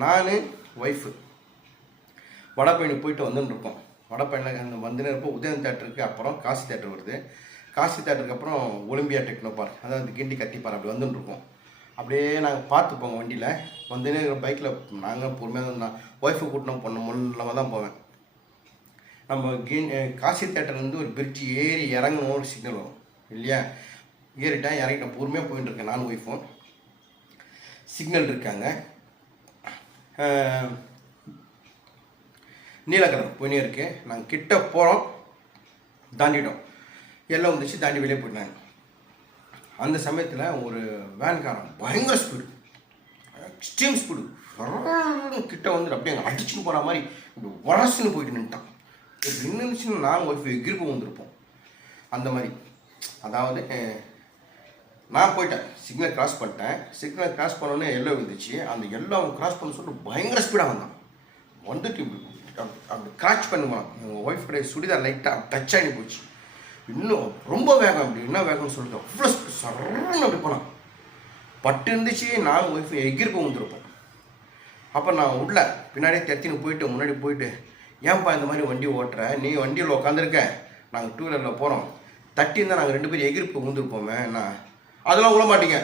நான் ஒய்ஃபு வடபழனி போயிட்டு வந்துட்டுருக்கோம். வடபழனியில் வந்துன்னு இருப்போம். உதயம் தேட்டருக்கு அப்புறம் காசி தேட்டர் வருது. காசி தேட்டருக்கு அப்புறம் ஒலிம்பியா டெக்னோ பார்க், அதாவது கிண்டி கத்திப்பார், அப்படி வந்துட்டுருக்கோம். அப்படியே நாங்கள் பார்த்துப்போங்க வண்டியில் வந்துன்னு பைக்கில். நாங்கள் பொறுமையாக நான் ஒய்ஃபை கூட்டினோம் பொண்ணு முன்னமாக தான் போவேன். நம்ம காசி தேட்டர்லேருந்து ஒரு பிரிட்ஜ் ஏறி இறங்கணும், ஒரு சிக்னல் வரும் இல்லையா? ஏறிட்டேன், இறங்கிட்டேன், பொறுமையாக போயிட்டு இருக்கேன். நான் ஒய்ஃபும் சிக்னல் இருக்காங்க. நீல கலர் போயினே இருக்கு. நாங்கள் கிட்ட போகிறோம், தாண்டிட்டோம், எல்லாம் வந்துச்சு, தாண்டி வெளியே போயிட்டாங்க. அந்த சமயத்தில் ஒரு வேன்காரன் பயங்கர ஸ்பீடு, எக்ஸ்ட்ரீம் ஸ்பீடு, கிட்ட வந்து அப்படியே அடிச்சுன்னு போகிற மாதிரி இப்படி உரசுன்னு போயிட்டு நின்ட்டான். இப்படி நின்றுச்சுன்னு நாங்கள் ஒய்ஃபை எகிர்ப்பு வந்திருப்போம். அந்த மாதிரி, அதாவது நான் போயிட்டேன், சிக்னல் கிராஸ் பண்ணிட்டேன். சிக்னல் கிராஸ் பண்ணோன்னே எல்லோ வந்துச்சு. அந்த எல்லோ அவன் கிராஸ் பண்ண சொல்லிட்டு பயங்கர ஸ்பீடாக வந்தான். வந்துட்டு அப்படி கிராச் பண்ணுவான். எங்கள் ஒய்ஃப் கிடையாது, சுடிதார் லைட்டாக டச் ஆகி போச்சு. இன்னும் ரொம்ப வேகம், அப்படி என்ன வேகம்னு சொல்லிட்டு அவ்வளோ சரன்னு அப்படி போனான். பட்டு இருந்துச்சு, நாங்கள் ஒய்ஃபை எகிர்ப்பு வந்துருப்போம். அப்போ நான் உள்ள பின்னாடியே தெத்தின்னு போயிட்டு முன்னாடி போயிட்டு, ஏன்பா இந்த மாதிரி வண்டி ஓட்டுற, நீ வண்டியில் உட்காந்துருக்க, நாங்கள் டூ வீலரில் போகிறோம், தட்டி இருந்தால் நாங்கள் 2 பேரும் எகிர்ப்பு வந்துருப்போமே. நான் அதெல்லாம் விழ மாட்டீங்க,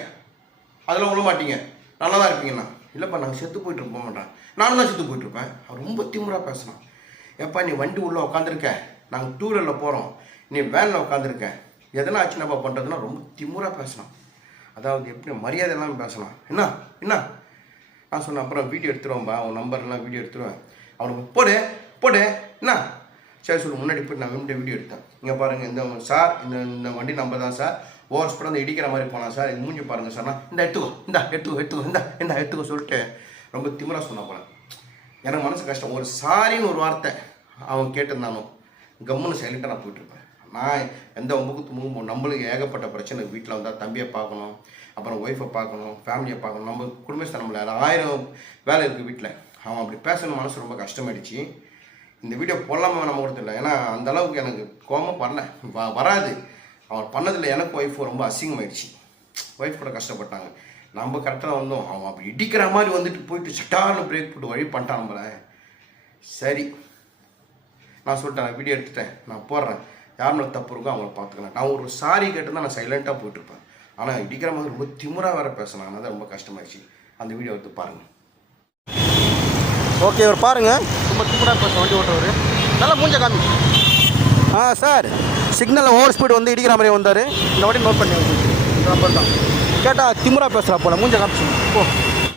அதெல்லாம் விழ மாட்டீங்க, நல்லா தான் இருப்பீங்கண்ணா. இல்லைப்பா நாங்கள் செத்து போயிட்டு இருப்போம் மாட்டான், நானும் தான் செத்து போயிட்டுருப்பேன். அவர் ரொம்ப திமுறாக பேசினான். ஏப்பா நீ வண்டி உள்ளே உட்காந்துருக்க, நாங்கள் டூ வீலரில் போகிறோம், நீ வேனில் உட்காந்துருக்க, எதனா ஆச்சுனாப்பா பண்ணுறதுனா ரொம்ப திமுறாக பேசினான். அதாவது எப்படி மரியாதை எல்லாம் பேசலாம். என்ன நான் சொன்னேன், அப்புறம் வீடியோ எடுத்துருவோம்பா, அவன் நம்பர்லாம் வீடியோ எடுத்துருவேன். அவனுக்கு போடு என்ன சரி சொல்லு. முன்னாடி போய் நான் வீடியோ எடுத்தேன். இங்கே பாருங்கள், இந்த சார் இந்த வண்டி நம்பர் தான் சார், ஓவர் ஸ்பீடாக வந்து இடிக்கிற மாதிரி போனால் சார், இது மூஞ்சி பாருங்கள் சார், நான் எடுத்துக்கோ சொல்லிட்டு ரொம்ப திமிராக சொன்னான் போல. எனக்கு மனசு கஷ்டம். ஒரு சாரின்னு ஒரு வார்த்தை அவன் கேட்டிருந்தானோ கம்முன்னு சைலண்ட்டாக நான் போயிட்டுருப்பேன். நான் எந்த முகத்து நம்மளுக்கு ஏகப்பட்ட பிரச்சனை. வீட்டில் வந்தால் தம்பியை பார்க்கணும், அப்புறம் ஒய்ஃபை பார்க்கணும், ஃபேமிலியை பார்க்கணும், நம்ம குடும்பத்தை நம்மள 1000 வேலை இருக்குது வீட்டில். அவன் அப்படி பேசணும், மனசு ரொம்ப கஷ்டமாயிடுச்சு. இந்த வீடியோ போடலாமா நம்ம கொடுத்துல, ஏன்னா அந்தளவுக்கு எனக்கு கோபம் வராது. அவன் பண்ணதில் எனக்கு ஒய்ஃபு ரொம்ப அசிங்கமாயிடுச்சு. ஒய்ஃப் கூட கஷ்டப்பட்டாங்க. நம்ம கரெக்டாக வந்தோம், அவன் அப்படி இடிக்கிற மாதிரி வந்துட்டு போயிட்டு சட்டான்னு பிரேக் போட்டு வழி பண்ணிட்டான் நம்மள. சரி நான் சொல்லிட்டேன், வீடியோ எடுத்துட்டேன், நான் போடுறேன், யார் மேலே தப்பு இருக்கோ அவங்கள பார்த்துக்கலாம். நான் ஒரு சாரி கேட்டு தான் நான் சைலண்ட்டாக போயிட்டுருப்பேன். ஆனால் இடிக்கிற மாதிரி ரொம்ப திமுறாக வேறு பேசினான். அதனால் ரொம்ப கஷ்டமாயிடுச்சு. அந்த வீடியோ எடுத்து பாருங்கள். ஓகே, ஒரு பாருங்கள், ரொம்ப திமுறாக பேச வண்டி ஓட்டுறவர். நல்லா மூஞ்ச காமி. சார் சிக்னலில் ஓவர் ஸ்பீடு வந்து இடிக்கிற மாதிரி வந்தார். இந்த வாட்டி நோட் பண்ணி இந்த நம்பர் தான். கேட்டால் திமுறாக பேசுகிறா போல, மூஞ்ச காமிச்சு போ.